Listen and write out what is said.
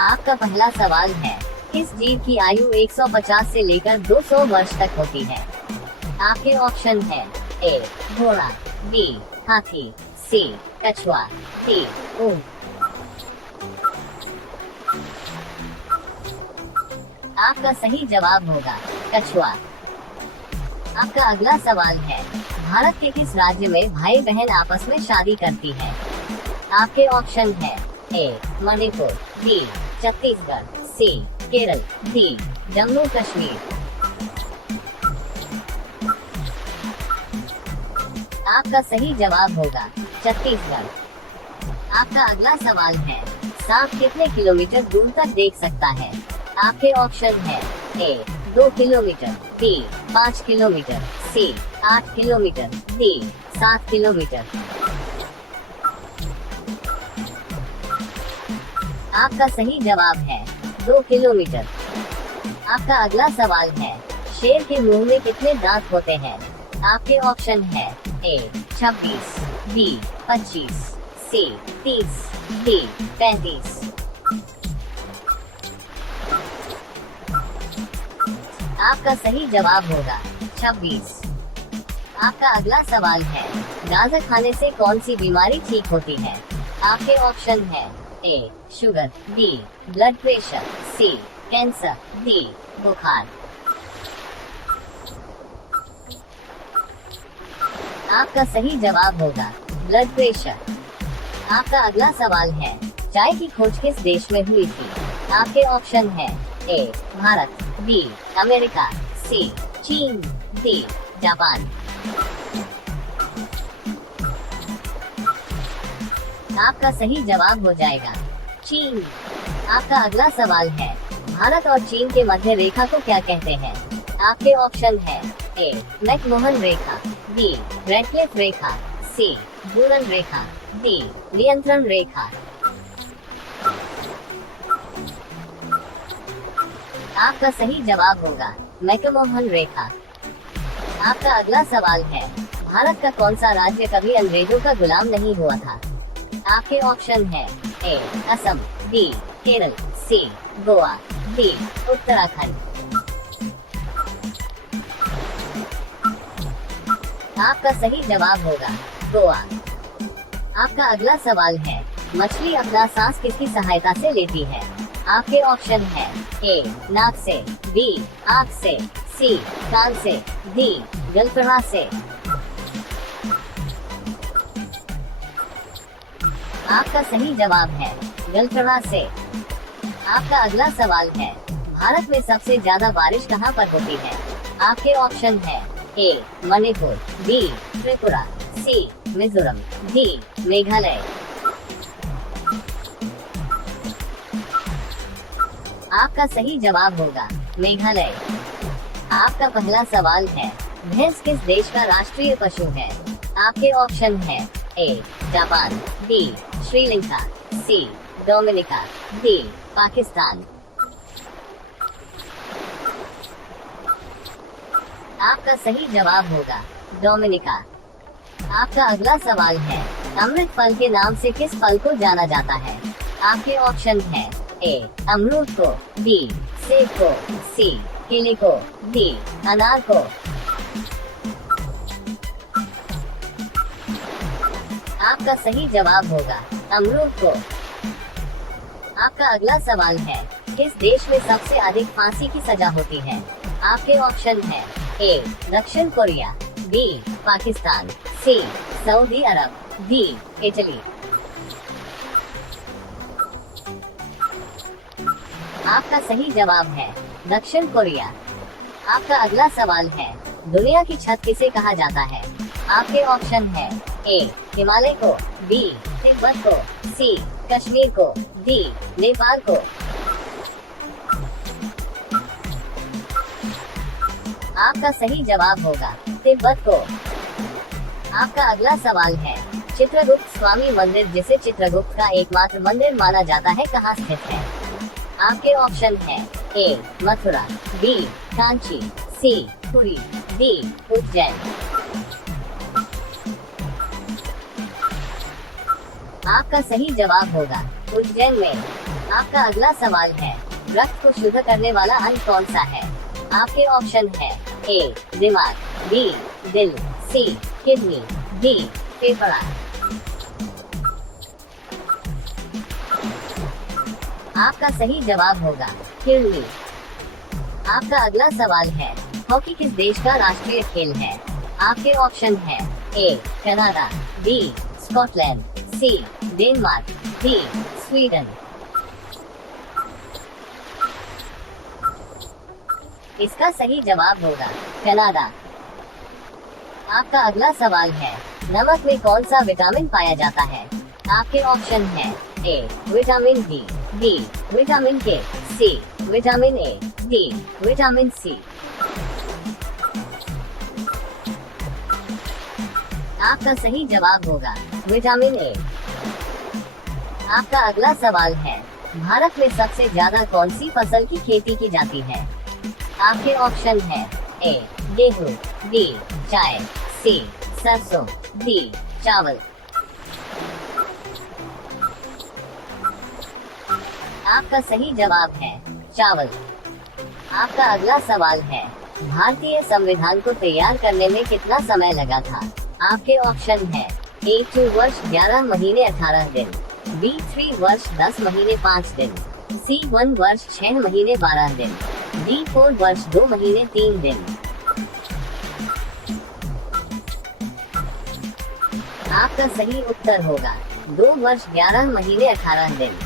आपका पहला सवाल है, किस जीव की आयु 150 से लेकर 200 वर्ष तक होती है? आपके ऑप्शन है ए घोड़ा, बी हाथी, सी कछुआ, डी ऊंट। आपका सही जवाब होगा कछुआ। आपका अगला सवाल है, भारत के किस राज्य में भाई बहन आपस में शादी करती है? आपके ऑप्शन है ए मणिपुर, बी छत्तीसगढ़, सी केरल, डी जम्मू कश्मीर। आपका सही जवाब होगा छत्तीसगढ़। आपका अगला सवाल है, सांप कितने किलोमीटर दूर तक देख सकता है? आपके ऑप्शन है ए 2 किलोमीटर, बी 5 किलोमीटर, सी 8 किलोमीटर, डी 7 किलोमीटर। आपका सही जवाब है 2 किलोमीटर। आपका अगला सवाल है, शेर के मुंह में कितने दांत होते हैं? आपके ऑप्शन है ए 26, बी 25, सी 30, डी 35। आपका सही जवाब होगा 26। आपका अगला सवाल है, गाजर खाने से कौन सी बीमारी ठीक होती है? आपके ऑप्शन है ए शुगर, बी ब्लड प्रेशर, सी कैंसर, डी बुखार। आपका सही जवाब होगा ब्लड प्रेशर। आपका अगला सवाल है, चाय की खोज किस देश में हुई थी? आपके ऑप्शन है ए भारत, बी अमेरिका, सी चीन, डी जापान। आपका सही जवाब हो जाएगा चीन। आपका अगला सवाल है, भारत और चीन के मध्य रेखा को क्या कहते हैं? आपके ऑप्शन है ए मैकमोहन रेखा, बी रेडक्लिफ रेखा, सी डूरन रेखा, डी नियंत्रण रेखा। आपका सही जवाब होगा मैकमोहन रेखा। आपका अगला सवाल है, भारत का कौन सा राज्य कभी अंग्रेजों का गुलाम नहीं हुआ था? आपके ऑप्शन है ए असम, बी केरल, सी गोवा, डी उत्तराखंड। आपका सही जवाब होगा गोवा। आपका अगला सवाल है, मछली अपना सांस किसकी सहायता से लेती है? आपके ऑप्शन है ए नाक से, बी आँख से, सी कान से, डी जल प्रवाह से। आपका सही जवाब है जल प्रवाह से। आपका अगला सवाल है, भारत में सबसे ज्यादा बारिश कहाँ पर होती है? आपके ऑप्शन है ए मणिपुर, बी त्रिपुरा, सी मिजोरम, डी मेघालय। आपका सही जवाब होगा मेघालय। आपका पहला सवाल है, भैंस किस देश का राष्ट्रीय पशु है? आपके ऑप्शन है A Japan, B Sri Lanka, C Dominica, D Pakistan. आपका सही जवाब होगा डोमिनिका। आपका अगला सवाल है, अमृत फल के नाम से किस फल को जाना जाता है? आपके ऑप्शन है ए अमरूद को, बी सेब को, सी केले को, डी अनार को। आपका सही जवाब होगा अमरूद को। आपका अगला सवाल है, किस देश में सबसे अधिक फांसी की सजा होती है? आपके ऑप्शन है ए दक्षिण Korea, B Pakistan, C Saudi Arab, D Italy. आपका सही जवाब है दक्षिण कोरिया। आपका अगला सवाल है, दुनिया की छत किसे कहा जाता है? आपके ऑप्शन है ए हिमालय को, बी तिब्बत को, सी कश्मीर को, डी नेपाल को। आपका सही जवाब होगा तिब्बत को। आपका अगला सवाल है, चित्रगुप्त स्वामी मंदिर जिसे चित्रगुप्त का एकमात्र मंदिर माना जाता है कहाँ स्थित है? आपके ऑप्शन है ए मथुरा, बी कांची, सी पुरी, डी उज्जैन। आपका सही जवाब होगा उज्जैन में। आपका अगला सवाल है, रक्त को शुद्ध करने वाला अंग कौन सा है? आपके ऑप्शन है ए दिमाग, बी दिल, सी किडनी, डी फेफड़ा। आपका सही जवाब होगा किडनी। आपका अगला सवाल है, हॉकी किस देश का राष्ट्रीय खेल है? आपके ऑप्शन है A Canada, B Scotland, C Denmark, D Sweden. इसका सही जवाब होगा कनाडा। आपका अगला सवाल है, नमक में कौन सा विटामिन पाया जाता है? आपके ऑप्शन है A vitamin B vitamin K, C vitamin A, D vitamin C. आपका सही जवाब होगा विटामिन ए। आपका अगला सवाल है, भारत में सबसे ज्यादा कौन सी फसल की खेती की जाती है? आपके ऑप्शन है ए गेहूं, बी चाय, सी सरसों, डी चावल। आपका सही जवाब है चावल। आपका अगला सवाल है, भारतीय संविधान को तैयार करने में कितना समय लगा था? आपके ऑप्शन है ए 2 वर्ष 11 महीने 18 दिन, बी 3 वर्ष 10 महीने 5 दिन, सी 1 वर्ष 6 महीने 12 दिन, डी 4 वर्ष 2 महीने 3 दिन। आपका सही उत्तर होगा 2 वर्ष 11 महीने 18 दिन।